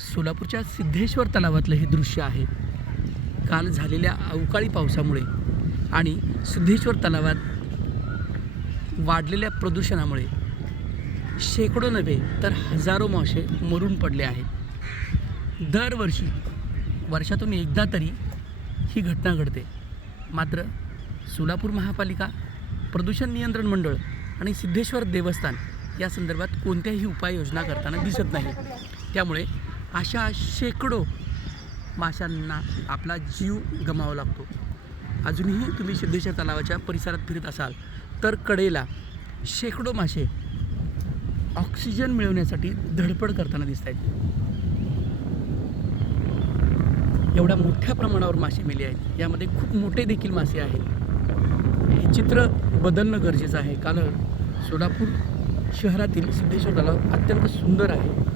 सोलापूरच्या सिद्धेश्वर तलावातलं हे दृश्य आहे. काल झालेल्या अवकाळी पावसामुळे आणि सिद्धेश्वर तलावात वाढलेल्या प्रदूषणामुळे शेकडो नव्हे तर हजारो मासे मरून पडले आहेत. दरवर्षी वर्षातून एकदा तरी ही घटना घडते. मात्र सोलापूर महापालिका प्रदूषण नियंत्रण मंडळ आणि सिद्धेश्वर देवस्थान या संदर्भात कोणत्याही उपाययोजना करताना दिसत नाही. त्यामुळे अशा शेकडो माशांना आपला जीव गमावा लागतो. अजूनही तुम्ही सिद्धेश्वर तलावाच्या परिसरात फिरत असाल तर कडेला शेकडो मासे ऑक्सिजन मिळवण्यासाठी धडपड करताना दिसत आहेत एवढ्या मोठ्या प्रमाणावर मासे मेले आहेत. यामध्ये खूप मोठे देखील मासे आहेत. हे चित्र बदलणं गरजेचं आहे कारण सोलापूर शहरातील सिद्धेश्वर तलाव अत्यंत सुंदर आहे.